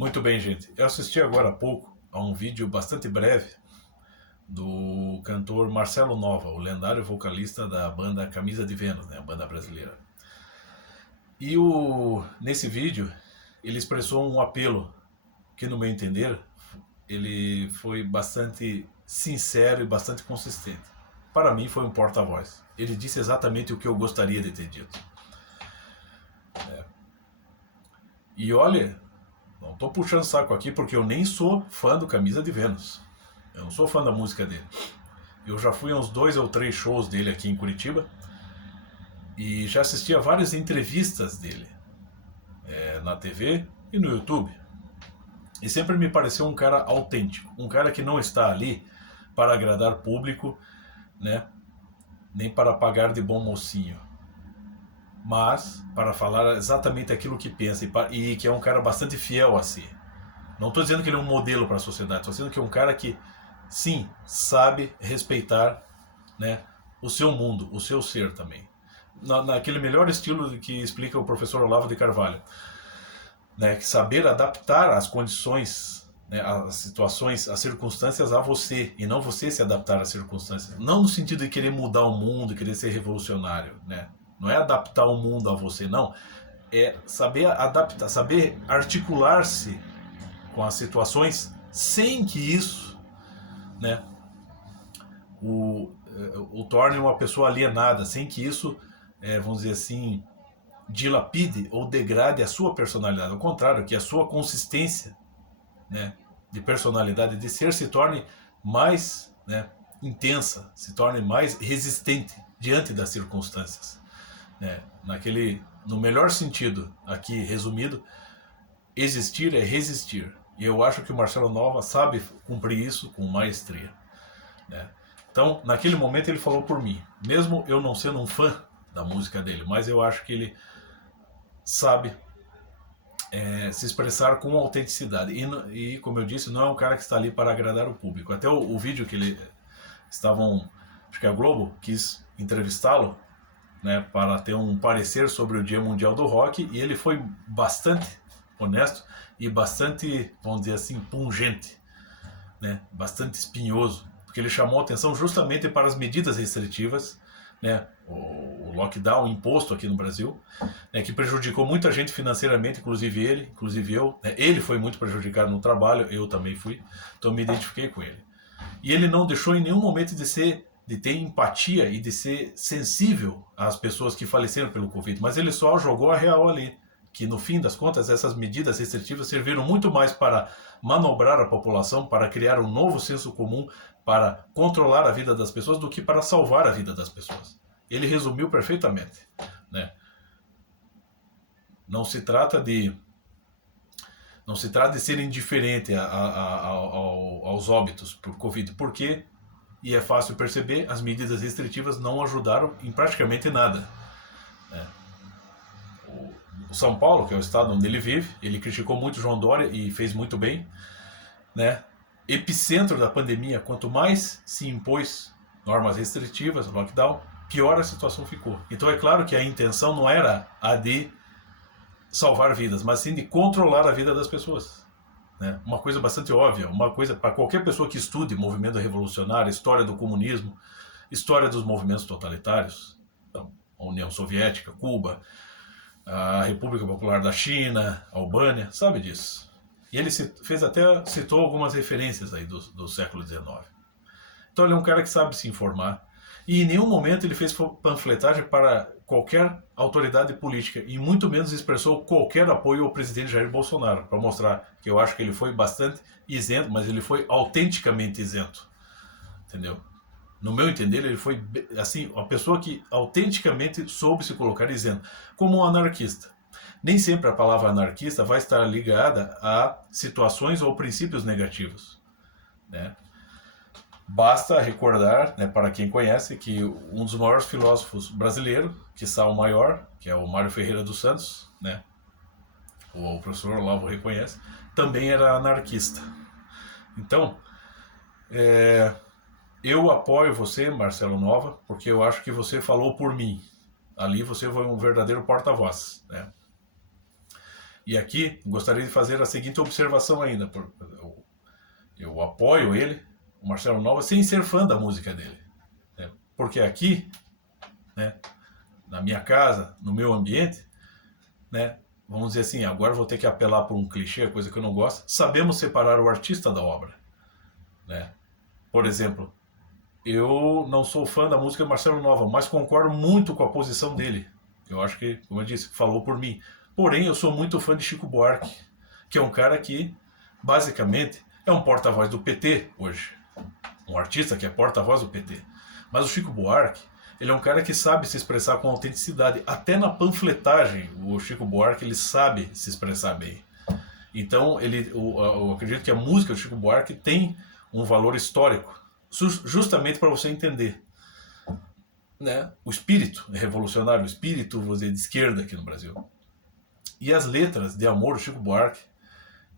Muito bem, gente. Eu assisti agora há pouco a um vídeo bastante breve do cantor Marcelo Nova, o lendário vocalista da banda Camisa de Vênus, né, a banda brasileira. E nesse vídeo ele expressou um apelo que, no meu entender, ele foi bastante sincero e bastante consistente. Para mim foi um porta-voz. Ele disse exatamente o que eu gostaria de ter dito. E olha, não estou puxando saco aqui porque eu nem sou fã do Camisa de Vênus. Eu não sou fã da música dele. Eu já fui a uns 2 ou 3 shows dele aqui em Curitiba e já assisti a várias entrevistas dele na TV e no YouTube. E sempre me pareceu um cara autêntico, um cara que não está ali para agradar público, né? Nem para pagar de bom mocinho, mas para falar exatamente aquilo que pensa e que é um cara bastante fiel a si. Não estou dizendo que ele é um modelo para a sociedade, estou dizendo que é um cara que, sim, sabe respeitar, né, o seu mundo, o seu ser também. Naquele melhor estilo que explica o professor Olavo de Carvalho, né, que saber adaptar as condições, né, as situações, as circunstâncias a você, e não você se adaptar às circunstâncias. Não no sentido de querer mudar o mundo, querer ser revolucionário, né? Não é adaptar o mundo a você, não. É saber adaptar, saber articular-se com as situações sem que isso, né, o torne uma pessoa alienada, sem que isso, vamos dizer assim, dilapide ou degrade a sua personalidade. Ao contrário, que a sua consistência, né, de personalidade, de ser, se torne mais, né, intensa, se torne mais resistente diante das circunstâncias. Né? No melhor sentido, aqui resumido, existir é resistir. E eu acho que o Marcelo Nova sabe cumprir isso com maestria. Né? Então, naquele momento ele falou por mim, mesmo eu não sendo um fã da música dele, mas eu acho que ele sabe se expressar com autenticidade. E, como eu disse, não é um cara que está ali para agradar o público. Até o vídeo que ele acho que a Globo quis entrevistá-lo, né, para ter um parecer sobre o Dia Mundial do Rock, e ele foi bastante honesto e bastante, vamos dizer assim, pungente, né, bastante espinhoso, porque ele chamou atenção justamente para as medidas restritivas, né, o lockdown imposto aqui no Brasil, né, que prejudicou muita gente financeiramente, inclusive ele, inclusive eu. Né, ele foi muito prejudicado no trabalho, eu também fui, então me identifiquei com ele. E ele não deixou em nenhum momento de ter empatia e de ser sensível às pessoas que faleceram pelo Covid, mas ele só jogou a real ali, que no fim das contas essas medidas restritivas serviram muito mais para manobrar a população, para criar um novo senso comum, para controlar a vida das pessoas, do que para salvar a vida das pessoas. Ele resumiu perfeitamente, né? Não se trata de ser indiferente aos óbitos por Covid, porque, e é fácil perceber, as medidas restritivas não ajudaram em praticamente nada. O São Paulo, que é o estado onde ele vive, ele criticou muito João Dória e fez muito bem, né? Epicentro da pandemia, quanto mais se impôs normas restritivas, lockdown, pior a situação ficou. Então é claro que a intenção não era a de salvar vidas, mas sim de controlar a vida das pessoas. Né? Uma coisa bastante óbvia, uma coisa para qualquer pessoa que estude movimento revolucionário, história do comunismo, história dos movimentos totalitários, então, a União Soviética, Cuba, a República Popular da China, a Albânia, sabe disso. E ele citou algumas referências aí do século XIX. Então ele é um cara que sabe se informar. E em nenhum momento ele fez panfletagem para qualquer autoridade política, e muito menos expressou qualquer apoio ao presidente Jair Bolsonaro, para mostrar que eu acho que ele foi bastante isento, mas ele foi autenticamente isento. Entendeu? No meu entender, ele foi assim, uma pessoa que autenticamente soube se colocar isento, como um anarquista. Nem sempre a palavra anarquista vai estar ligada a situações ou princípios negativos, né? Basta recordar, né, para quem conhece, que um dos maiores filósofos brasileiros, quiçá o maior, que é o Mário Ferreira dos Santos, né, o professor Olavo reconhece, também era anarquista. Então, eu apoio você, Marcelo Nova, porque eu acho que você falou por mim. Ali você foi um verdadeiro porta-voz, né? E aqui gostaria de fazer a seguinte observação ainda. Eu apoio ele, o Marcelo Nova, sem ser fã da música dele. Né? Porque aqui, né, na minha casa, no meu ambiente, né, vamos dizer assim, agora vou ter que apelar por um clichê, coisa que eu não gosto, sabemos separar o artista da obra. Né? Por exemplo, eu não sou fã da música do Marcelo Nova, mas concordo muito com a posição dele. Eu acho que, como eu disse, falou por mim. Porém, eu sou muito fã de Chico Buarque, que é um cara que, basicamente, é um porta-voz do PT hoje. Um artista que é porta-voz do PT. Mas o Chico Buarque, ele é um cara que sabe se expressar com autenticidade. Até na panfletagem, o Chico Buarque, ele sabe se expressar bem. Então, eu acredito que a música do Chico Buarque tem um valor histórico, justamente para você entender, né, o espírito revolucionário, o espírito, vou dizer, de esquerda aqui no Brasil. E as letras de amor do Chico Buarque,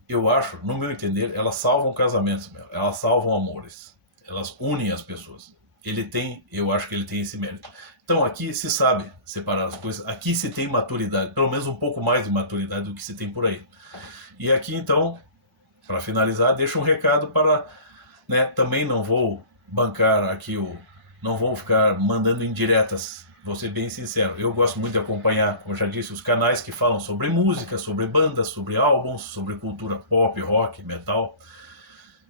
eu acho, no meu entender, elas salvam casamentos, elas salvam amores, elas unem as pessoas. Eu acho que ele tem esse mérito. Então aqui se sabe separar as coisas, aqui se tem maturidade, pelo menos um pouco mais de maturidade do que se tem por aí. E aqui então, para finalizar, deixo um recado para, né, também não vou bancar aqui não vou ficar mandando indiretas, vou ser bem sincero. Eu gosto muito de acompanhar, como eu já disse, os canais que falam sobre música, sobre bandas, sobre álbuns, sobre cultura pop, rock, metal.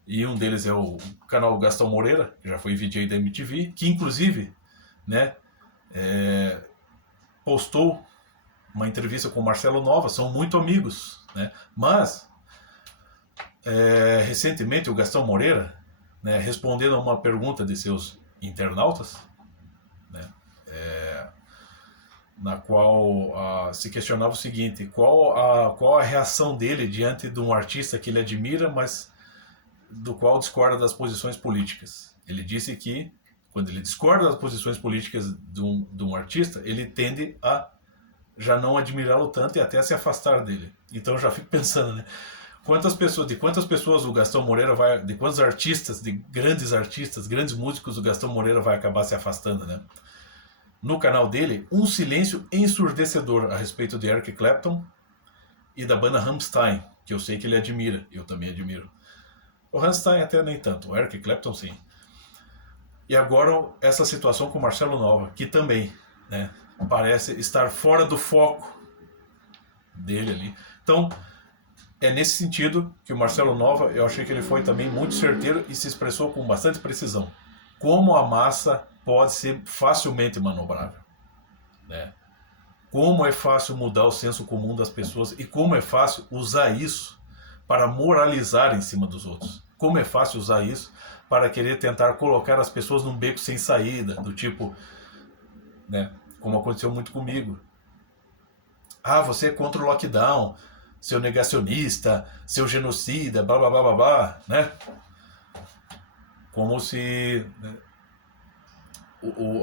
E um deles é o canal Gastão Moreira, que já foi VJ da MTV, que inclusive, né, postou uma entrevista com o Marcelo Nova, são muito amigos, né? Mas recentemente o Gastão Moreira, né, respondendo a uma pergunta de seus internautas, né, na qual se questionava o seguinte: qual a reação dele diante de um artista que ele admira, mas do qual discorda das posições políticas. Ele disse que, quando ele discorda das posições políticas de um artista, ele tende a já não admirá-lo tanto e até a se afastar dele. Então eu já fico pensando, né? De quantas pessoas o Gastão Moreira vai, de quantos artistas, grandes músicos o Gastão Moreira vai acabar se afastando, né? No canal dele, um silêncio ensurdecedor a respeito de Eric Clapton e da banda Rammstein, que eu sei que ele admira, eu também admiro. O Rammstein até nem tanto, o Eric Clapton sim. E agora essa situação com o Marcelo Nova, que também, né, parece estar fora do foco dele ali. Então, é nesse sentido que o Marcelo Nova, eu achei que ele foi também muito certeiro e se expressou com bastante precisão. Como a massa pode ser facilmente manobrável, né? Como é fácil mudar o senso comum das pessoas e como é fácil usar isso para moralizar em cima dos outros. Como é fácil usar isso para querer tentar colocar as pessoas num beco sem saída, do tipo, né, como aconteceu muito comigo. Ah, você é contra o lockdown, seu negacionista, seu genocida, blá blá blá blá blá, né? Como se, né,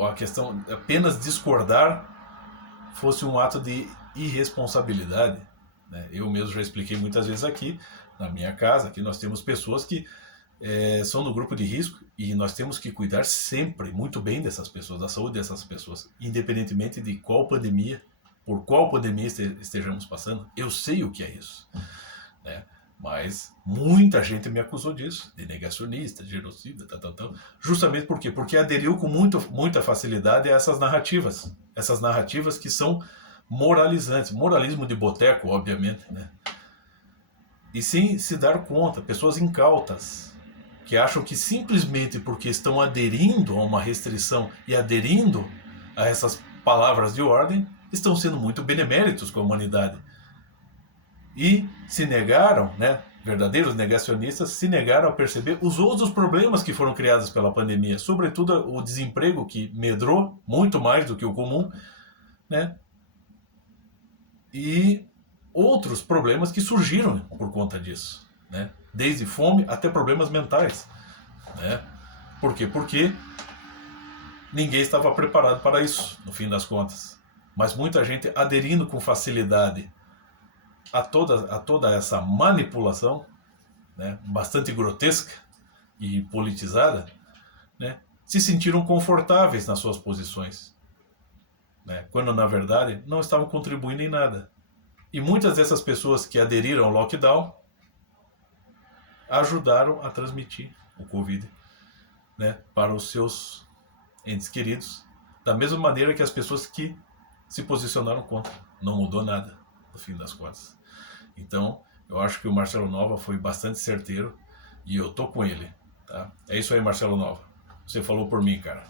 a questão apenas discordar fosse um ato de irresponsabilidade, né? Eu mesmo já expliquei muitas vezes aqui, na minha casa, que nós temos pessoas que são do grupo de risco e nós temos que cuidar sempre muito bem dessas pessoas, da saúde dessas pessoas, independentemente de por qual pandemia estejamos passando. Eu sei o que é isso, né? Mas muita gente me acusou disso, de negacionista, de genocida, justamente por quê? Porque aderiu com muita facilidade a essas narrativas que são moralizantes, moralismo de boteco, obviamente, né? E sem se dar conta, pessoas incautas, que acham que simplesmente porque estão aderindo a uma restrição e aderindo a essas palavras de ordem, estão sendo muito beneméritos com a humanidade. E se negaram, né, verdadeiros negacionistas, se negaram a perceber os outros problemas que foram criados pela pandemia, sobretudo o desemprego, que medrou muito mais do que o comum, né, e outros problemas que surgiram por conta disso, né, desde fome até problemas mentais, né. Por quê? Porque ninguém estava preparado para isso, no fim das contas. Mas muita gente aderindo com facilidade a toda essa manipulação, né, bastante grotesca e politizada, né, se sentiram confortáveis nas suas posições, né, quando na verdade não estavam contribuindo em nada. E muitas dessas pessoas que aderiram ao lockdown ajudaram a transmitir o Covid, né, para os seus entes queridos, da mesma maneira que as pessoas que se posicionaram contra. Não mudou nada, no fim das contas. Então, eu acho que o Marcelo Nova foi bastante certeiro e eu tô com ele. Tá? É isso aí, Marcelo Nova. Você falou por mim, cara.